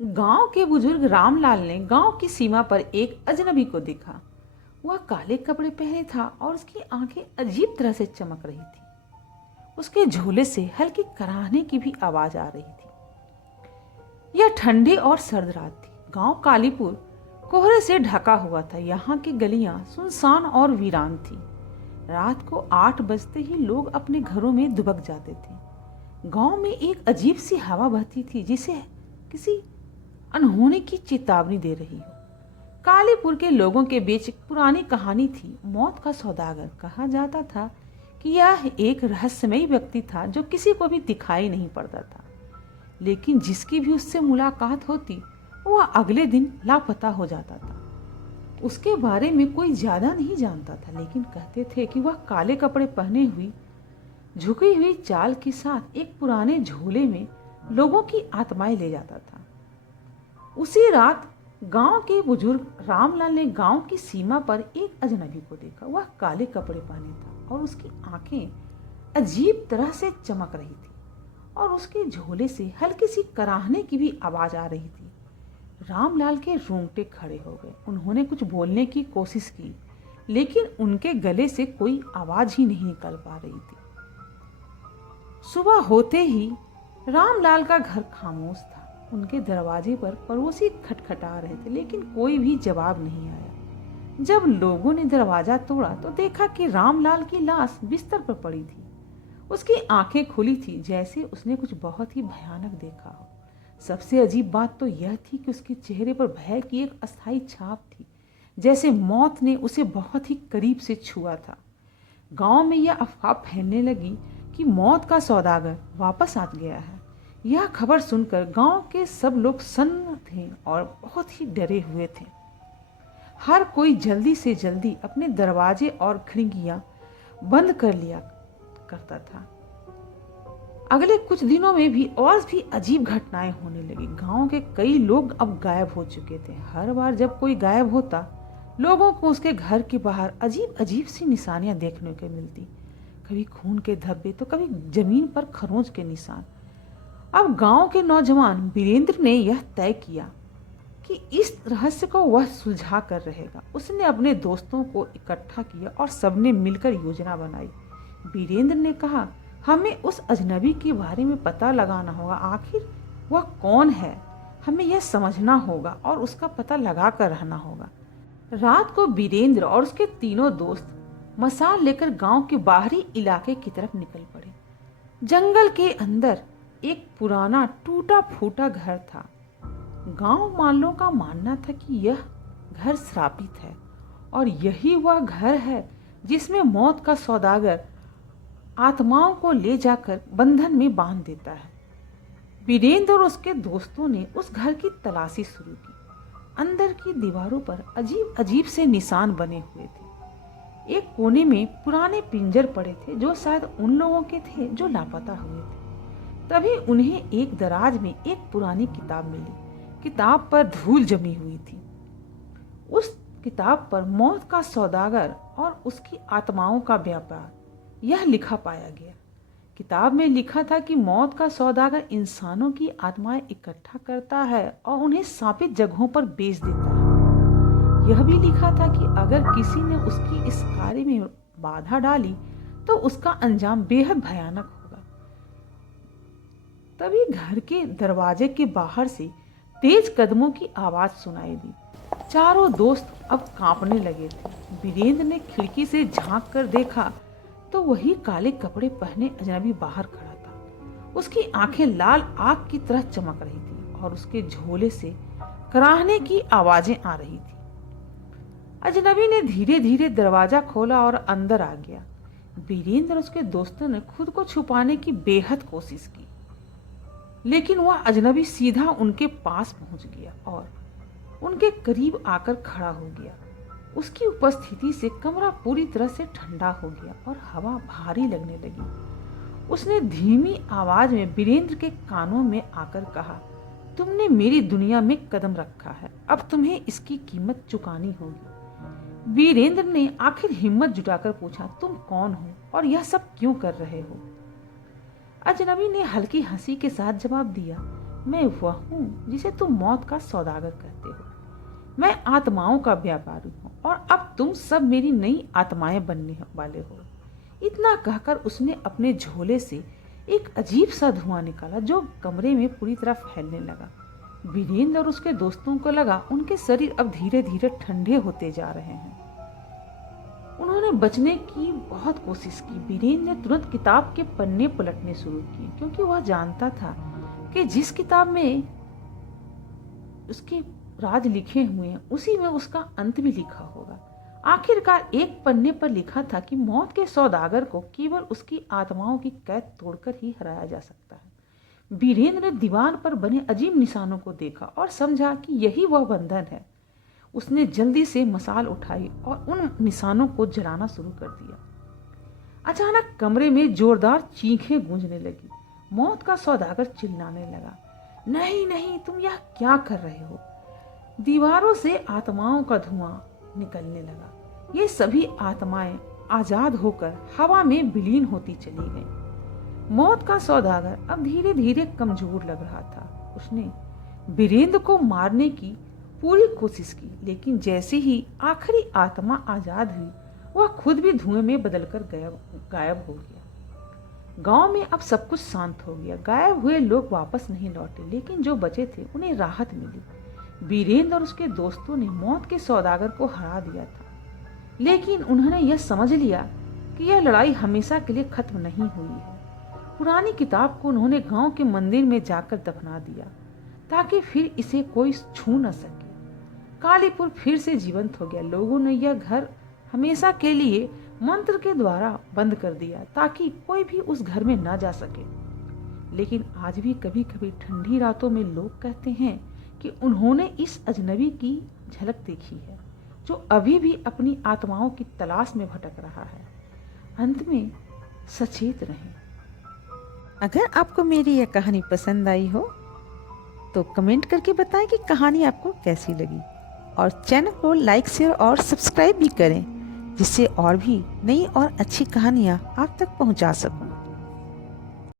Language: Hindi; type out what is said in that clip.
गांव के बुजुर्ग रामलाल ने गांव की सीमा पर एक अजनबी को देखा। वह काले कपड़े पहने था और उसकी आंखें अजीब तरह से चमक रही थी। उसके झोले से हल्की कराहने की भी आवाज आ रही थी। यह ठंडी और सर्द रात थी। गांव कालीपुर कोहरे से ढका हुआ था। यहाँ की गलियां सुनसान और वीरान थी। रात को 8 बजते ही लोग अपने घरों में दुबक जाते थे। गांव में एक अजीब सी हवा बहती थी, जिसे किसी अनहोनी की चेतावनी दे रही हो। कालीपुर के लोगों के बीच एक पुरानी कहानी थी। मौत का सौदागर कहा जाता था कि यह एक रहस्यमयी व्यक्ति था जो किसी को भी दिखाई नहीं पड़ता था, लेकिन जिसकी भी उससे मुलाकात होती वह अगले दिन लापता हो जाता था। उसके बारे में कोई ज्यादा नहीं जानता था, लेकिन कहते थे कि वह काले कपड़े पहने हुई झुकी हुई चाल के साथ एक पुराने झोले में लोगों की आत्माएं ले जाता था। उसी रात गांव के बुजुर्ग रामलाल ने गांव की सीमा पर एक अजनबी को देखा। वह काले कपड़े पहने था और उसकी आंखें अजीब तरह से चमक रही थी और उसके झोले से हल्की सी कराहने की भी आवाज आ रही थी। रामलाल के रोंगटे खड़े हो गए। उन्होंने कुछ बोलने की कोशिश की, लेकिन उनके गले से कोई आवाज ही नहीं निकल पा रही थी। सुबह होते ही रामलाल का घर खामोश था। उनके दरवाजे पर पड़ोसी खटखटा रहे थे, लेकिन कोई भी जवाब नहीं आया। जब लोगों ने दरवाजा तोड़ा तो देखा कि रामलाल की लाश बिस्तर पर पड़ी थी। उसकी आंखें खुली थी, जैसे उसने कुछ बहुत ही भयानक देखा हो। सबसे अजीब बात तो यह थी कि उसके चेहरे पर भय की एक अस्थायी छाप थी, जैसे मौत ने उसे बहुत ही करीब से छुआ था। गांव में यह अफवाह फैलने लगी कि मौत का सौदागर वापस आ गया है। यह खबर सुनकर गांव के सब लोग सन्न थे और बहुत ही डरे हुए थे। हर कोई जल्दी से जल्दी अपने दरवाजे और खिड़कियां बंद कर लिया करता था। अगले कुछ दिनों में भी और भी अजीब घटनाएं होने लगी। गांव के कई लोग अब गायब हो चुके थे। हर बार जब कोई गायब होता, लोगों को उसके घर के बाहर अजीब अजीब सी निशानियां देखने को मिलती। कभी खून के धब्बे तो कभी जमीन पर खरोंच के निशान। अब गांव के नौजवान वीरेंद्र ने यह तय किया कि इस रहस्य को वह सुलझा कर रहेगा। उसने अपने दोस्तों को इकट्ठा किया और सबने मिलकर योजना बनाई। वीरेंद्र ने कहा, हमें उस अजनबी के बारे में पता लगाना होगा। आखिर वह कौन है, हमें यह समझना होगा और उसका पता लगा कर रहना होगा। रात को वीरेंद्र और उसके तीनों दोस्त मसाल लेकर गांव के बाहरी इलाके की तरफ निकल पड़े। जंगल के अंदर एक पुराना टूटा फूटा घर था। गांव वालों का मानना था कि यह घर श्रापित है और यही वह घर है जिसमें मौत का सौदागर आत्माओं को ले जाकर बंधन में बांध देता है। वीरेंद्र और उसके दोस्तों ने उस घर की तलाशी शुरू की। अंदर की दीवारों पर अजीब अजीब से निशान बने हुए थे। एक कोने में पुराने पिंजर पड़े थे, जो शायद उन लोगों के थे जो लापता हुए थे। तभी उन्हें एक दराज में एक पुरानी किताब मिली। किताब पर धूल जमी हुई थी। उस किताब पर मौत का सौदागर और उसकी आत्माओं का व्यापार यह लिखा पाया गया। किताब में लिखा था कि मौत का सौदागर इंसानों की आत्माएं इकट्ठा करता है और उन्हें शापित जगहों पर बेच देता है। यह भी लिखा था कि अगर किसी ने उसकी इस कार्य में बाधा डाली तो उसका अंजाम बेहद भयानक होगा। तभी घर के दरवाजे के बाहर से तेज कदमों की आवाज सुनाई दी। चारों दोस्त अब कांपने लगे थे। वीरेंद्र ने खिड़की से झांक कर देखा तो वही काले कपड़े पहने अजनबी बाहर खड़ा था। उसकी आंखें लाल आग की तरह चमक रही थी और उसके झोले से कराहने की आवाजें आ रही थी। अजनबी ने धीरे धीरे दरवाजा खोला और अंदर आ गया। वीरेंद्र और उसके दोस्तों ने खुद को छुपाने की बेहद कोशिश की, लेकिन वह अजनबी सीधा उनके पास पहुंच गया और उनके करीब आकर खड़ा हो गया। उसकी उपस्थिति से कमरा पूरी तरह से ठंडा हो गया और हवा भारी लगने लगी। उसने धीमी आवाज में वीरेंद्र के कानों में आकर कहा, तुमने मेरी दुनिया में कदम रखा है, अब तुम्हें इसकी कीमत चुकानी होगी। वीरेंद्र ने आखिर हिम्मत जुटाकर पूछा, तुम कौन हो और यह सब क्यों कर रहे हो? अजनबी ने हल्की हंसी के साथ जवाब दिया, मैं वह हूँ जिसे तुम मौत का सौदागर कहते हो। मैं आत्माओं का व्यापारी हूँ और अब तुम सब मेरी नई आत्माएं बनने वाले हो। इतना कहकर उसने अपने झोले से एक अजीब सा धुआं निकाला जो कमरे में पूरी तरह फैलने लगा। वीरेंद्र और उसके दोस्तों को लगा उनके शरीर अब धीरे धीरे ठंडे होते जा रहे हैं। उन्होंने बचने की बहुत कोशिश की। वीरेंद्र ने तुरंत किताब के पन्ने पलटने शुरू किए क्योंकि वह जानता था कि जिस किताब में उसके राज लिखे हुए हैं उसी में उसका अंत भी लिखा होगा। आखिरकार एक पन्ने पर लिखा था कि मौत के सौदागर को केवल उसकी आत्माओं की कैद तोड़कर ही हराया जा सकता है। वीरेंद्र ने दीवार पर बने अजीब निशानों को देखा और समझा कि यही वह बंधन है। उसने जल्दी से मशाल उठाई और उन निशानों को जलाना शुरू कर दिया। अचानक कमरे में जोरदार चीखें गूंजने लगी। मौत का सौदागर चिल्लाने लगा, नहीं नहीं, तुम यह क्या कर रहे हो। दीवारों से आत्माओं का धुआं निकलने लगा। ये सभी आत्माएं आजाद होकर हवा में विलीन होती चली गईं। मौत का सौदागर अब धीरे धीरे कमजोर लग रहा था। उसने वीरेंद्र को मारने की पूरी कोशिश की, लेकिन जैसे ही आखिरी आत्मा आजाद हुई वह खुद भी धुएं में बदलकर गायब हो गया। गांव में अब सब कुछ शांत हो गया। गायब हुए लोग वापस नहीं लौटे, लेकिन जो बचे थे उन्हें राहत मिली। वीरेंद्र और उसके दोस्तों ने मौत के सौदागर को हरा दिया था, लेकिन उन्होंने यह समझ लिया कि यह लड़ाई हमेशा के लिए खत्म नहीं हुई है। पुरानी किताब को उन्होंने गांव के मंदिर में जाकर दफना दिया ताकि फिर इसे कोई छू न सके। कालीपुर फिर से जीवंत हो गया। लोगों ने यह घर हमेशा के लिए मंत्र के द्वारा बंद कर दिया ताकि कोई भी उस घर में न जा सके। लेकिन आज भी कभी कभी ठंडी रातों में लोग कहते हैं कि उन्होंने इस अजनबी की झलक देखी है जो अभी भी अपनी आत्माओं की तलाश में भटक रहा है। अंत में सचेत रहें। अगर आपको मेरी यह कहानी पसंद आई हो तो कमेंट करके बताएं कि कहानी आपको कैसी लगी, और चैनल को लाइक, शेयर और सब्सक्राइब भी करें जिससे और भी नई और अच्छी कहानियाँ आप तक पहुँचा सकूं।